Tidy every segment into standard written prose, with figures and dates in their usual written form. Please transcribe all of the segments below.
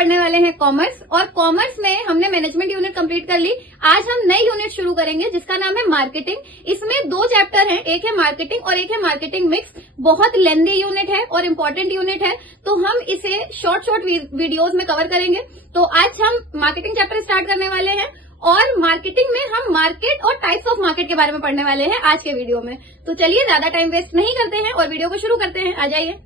पढ़ने वाले हैं कॉमर्स, और कॉमर्स में हमने मैनेजमेंट यूनिट कंप्लीट कर ली। आज हम नई यूनिट शुरू करेंगे जिसका नाम है मार्केटिंग। इसमें 2 चैप्टर हैं, एक है मार्केटिंग और एक है मार्केटिंग मिक्स। बहुत लेंदी यूनिट है और इम्पोर्टेंट यूनिट है, तो हम इसे शॉर्ट वीडियोज में कवर करेंगे। तो आज हम मार्केटिंग चैप्टर स्टार्ट करने वाले हैं और मार्केटिंग में हम मार्केट और टाइप्स ऑफ मार्केट के बारे में पढ़ने वाले हैं आज के वीडियो में। तो चलिए ज्यादा टाइम वेस्ट नहीं करते हैं और वीडियो को शुरू करते हैं। आ जाइए।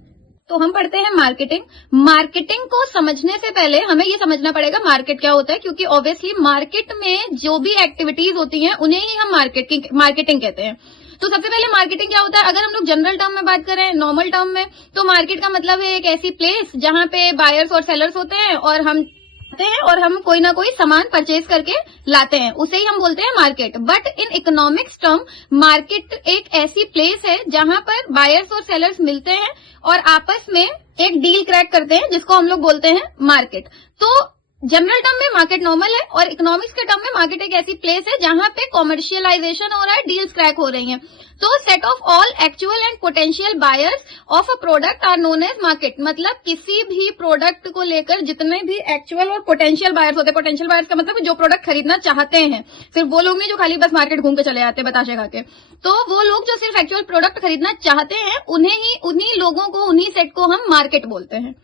तो हम पढ़ते हैं मार्केटिंग। मार्केटिंग को समझने से पहले हमें ये समझना पड़ेगा मार्केट क्या होता है, क्योंकि ऑब्वियसली मार्केट में जो भी एक्टिविटीज होती हैं उन्हें ही हम मार्केटिंग कहते हैं। तो सबसे पहले मार्केटिंग क्या होता है, अगर हम लोग जनरल टर्म में बात करें, नॉर्मल टर्म में, तो मार्केट का मतलब है एक ऐसी प्लेस जहां पे बायर्स और सेलर्स होते हैं और हम कोई ना कोई सामान परचेज करके लाते हैं, उसे ही हम बोलते हैं market. But in economics term market एक ऐसी प्लेस है जहां पर बायर्स और सेलर्स मिलते हैं और आपस में एक डील क्रैक करते हैं, जिसको हम लोग बोलते हैं मार्केट। तो जनरल टर्म में मार्केट नॉर्मल है और इकोनॉमिक्स के टर्म में मार्केट एक ऐसी प्लेस है जहां पे कॉमर्शियलाइजेशन हो रहा है, डील्स क्रैक हो रही हैं। तो set of all actual and potential buyers of a product are known as market. मतलब किसी भी प्रोडक्ट को लेकर जितने भी एक्चुअल और पोटेंशियल बायर्स होते हैं, पोटेंशियल बायर्स का मतलब जो प्रोडक्ट खरीदना चाहते हैं, सिर्फ वो लोग नहीं जो खाली बस मार्केट घूम के चले जाते हैं बताशे खा के। तो वो लोग जो सिर्फ एक्चुअल प्रोडक्ट खरीदना चाहते हैं उन्हीं लोगों को, उन्हीं सेट को हम मार्केट बोलते हैं।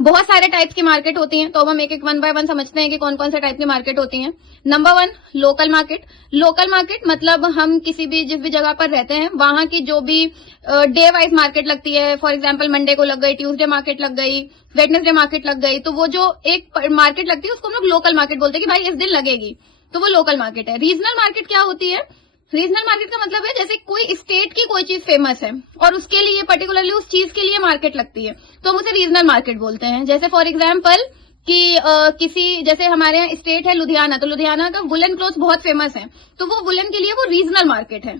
बहुत सारे टाइप्स की मार्केट होती हैं, तो अब हम एक एक 1 बाय 1 समझते हैं कि कौन कौन से टाइप की मार्केट होती हैं। Number 1 local market. Local market मतलब हम जिस भी जगह पर रहते हैं वहां की जो भी डे वाइज मार्केट लगती है, फॉर एग्जांपल मंडे को लग गई, ट्यूसडे मार्केट लग गई, वेडनेसडे मार्केट लग गई, तो वो जो एक मार्केट लगती है उसको हम लोग लोकल मार्केट बोलते हैं कि भाई इस दिन लगेगी, तो वो लोकल मार्केट है। रीजनल मार्केट क्या होती है, रीजनल मार्केट का मतलब है जैसे कोई स्टेट की कोई चीज फेमस है और उसके लिए पर्टिकुलरली उस चीज के लिए मार्केट लगती है, तो हम उसे रीजनल मार्केट बोलते हैं। जैसे फॉर एग्जांपल कि जैसे हमारे यहाँ स्टेट है लुधियाना, तो लुधियाना का वुलन क्लोथ बहुत फेमस है, तो वो वुलन के लिए वो रीजनल मार्केट है।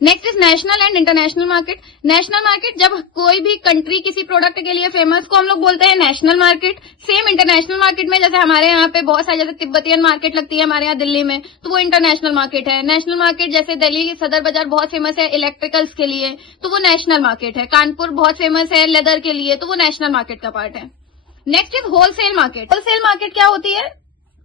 Next is national and international market. National market जब कोई भी कंट्री किसी प्रोडक्ट के लिए फेमस को हम लोग बोलते हैं national market. Same international market में जैसे हमारे यहाँ पे बहुत सारी जैसे तिब्बतियन मार्केट लगती है हमारे यहाँ दिल्ली में, तो वो इंटरनेशनल मार्केट है। नेशनल मार्केट जैसे दिल्ली की सदर बाजार बहुत फेमस है इलेक्ट्रिकल्स के लिए, तो वो नेशनल मार्केट है। कानपुर बहुत फेमस है लेदर के लिए, तो वो नेशनल मार्केट का पार्ट है। Next is wholesale market. Wholesale market क्या होती है,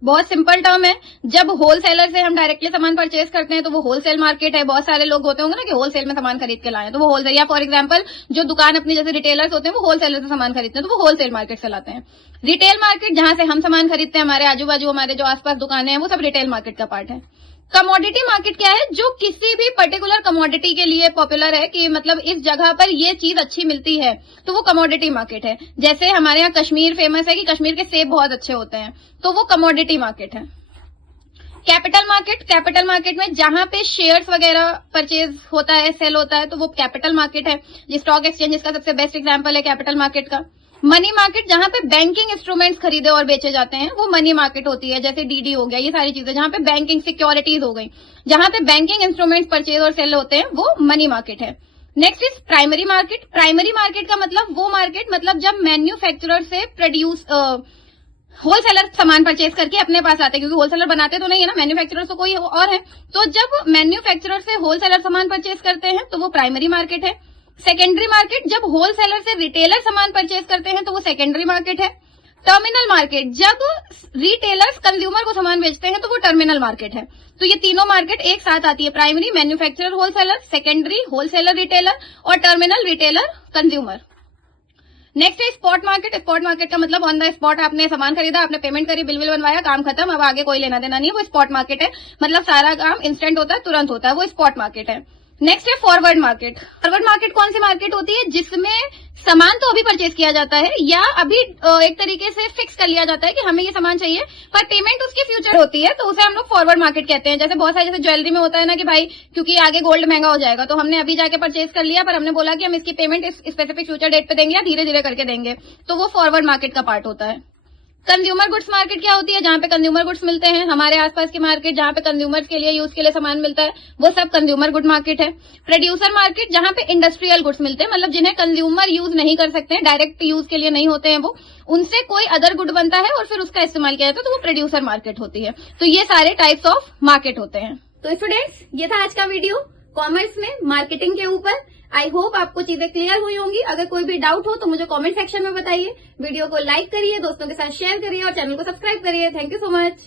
बहुत सिंपल टर्म है। जब होलसेलर से हम डायरेक्टली सामान परचेज करते हैं तो वो होलसेल मार्केट है। बहुत सारे लोग होते होंगे ना कि होलसेल में सामान खरीद के लाए, तो वो होलसेल, या फॉर एग्जांपल जो दुकान अपनी जैसे रिटेलर्स होते हैं वो होलसेलर से सामान खरीदते हैं, तो वो होलसेल मार्केट से लाते हैं। रिटेल मार्केट जहां से हम सामान खरीदते हैं, हमारे आजू बाजू हमारे जो आसपास दुकानें हैं, वो सब रिटेल मार्केट का पार्ट है। कमोडिटी मार्केट क्या है, जो किसी भी पर्टिकुलर कमोडिटी के लिए पॉपुलर है कि मतलब इस जगह पर ये चीज अच्छी मिलती है, तो वो कमोडिटी मार्केट है। जैसे हमारे यहाँ कश्मीर फेमस है कि कश्मीर के सेब बहुत अच्छे होते हैं, तो वो कमोडिटी मार्केट है। Capital market. कैपिटल मार्केट में जहां पे शेयर्स वगैरह परचेज होता है, सेल होता है, तो वो कैपिटल मार्केट है। स्टॉक एक्सचेंजेस का सबसे बेस्ट एग्जांपल है कैपिटल मार्केट का। मनी मार्केट जहां पे बैंकिंग इंस्ट्रूमेंट्स खरीदे और बेचे जाते हैं, वो मनी मार्केट होती है। जैसे डीडी हो गया, ये सारी चीजें जहां पे बैंकिंग सिक्योरिटीज हो गई, जहां पे बैंकिंग इंस्ट्रूमेंट्स परचेज और सेल होते हैं, वो मनी मार्केट है। Next is primary market. Primary market का मतलब वो मार्केट, मतलब जब मैन्युफैक्चरर से होलसेलर सामान परचेज करके अपने पास आते हैं, क्योंकि होलसेलर बनाते तो नहीं है ना, मैन्युफैक्चरर तो कोई और है। तो जब मैन्युफैक्चरर से होलसेलर सामान परचेज करते हैं तो वो प्राइमरी मार्केट है। सेकेंडरी मार्केट जब होलसेलर से रिटेलर सामान परचेज करते हैं तो वो सेकेंडरी मार्केट है। टर्मिनल मार्केट जब रिटेलर्स कंज्यूमर को सामान बेचते हैं तो वो टर्मिनल मार्केट है। तो ये तीनों मार्केट एक साथ आती है, primary manufacturer wholesaler, secondary wholesaler retailer और टर्मिनल रिटेलर कंज्यूमर। नेक्स्ट है स्पॉट मार्केट। स्पॉट मार्केट का मतलब ऑन द स्पॉट आपने सामान खरीदा, आपने पेमेंट करी, बिल बनवाया, काम खत्म, अब आगे कोई लेना देना नहीं है, वो स्पॉट मार्केट है। मतलब सारा काम इंस्टेंट होता है, तुरंत होता है, वो स्पॉट मार्केट है। नेक्स्ट है फॉरवर्ड मार्केट। फॉरवर्ड मार्केट कौन सी मार्केट होती है, जिसमें सामान तो अभी परचेज किया जाता है या अभी एक तरीके से फिक्स कर लिया जाता है कि हमें ये सामान चाहिए, पर पेमेंट उसकी फ्यूचर होती है, तो उसे हम लोग फॉरवर्ड मार्केट कहते हैं। जैसे बहुत सारे जैसे ज्वेलरी में होता है ना कि भाई क्योंकि आगे गोल्ड महंगा हो जाएगा, तो हमने अभी जाके परचेज कर लिया, पर हमने बोला कि हम इसकी पेमेंट इस स्पेसिफिक फ्यूचर डेट पे देंगे या धीरे धीरे करके देंगे, तो वो फॉरवर्ड मार्केट का पार्ट होता है। कंज्यूमर गुड्स मार्केट क्या होती है, जहां पे कंज्यूमर गुड्स मिलते हैं, हमारे आसपास की मार्केट जहां पे कंज्यूमर्स के लिए यूज के लिए सामान मिलता है, वो सब कंज्यूमर गुड मार्केट है। प्रोड्यूसर मार्केट जहां पे इंडस्ट्रियल गुड्स मिलते हैं, मतलब जिन्हें कंज्यूमर यूज नहीं कर सकते हैं, डायरेक्ट यूज के लिए नहीं होते हैं, वो उनसे कोई अदर गुड बनता है और फिर उसका इस्तेमाल किया जाता है, तो वो प्रोड्यूसर मार्केट होती है। तो ये सारे टाइप्स ऑफ मार्केट होते हैं। तो स्टूडेंट्स, ये था आज का वीडियो कॉमर्स में मार्केटिंग के ऊपर। आई होप आपको चीजें क्लियर हुई होंगी। अगर कोई भी डाउट हो तो मुझे कमेंट सेक्शन में बताइए। वीडियो को लाइक करिए, दोस्तों के साथ शेयर करिए और चैनल को सब्सक्राइब करिए। Thank you so much.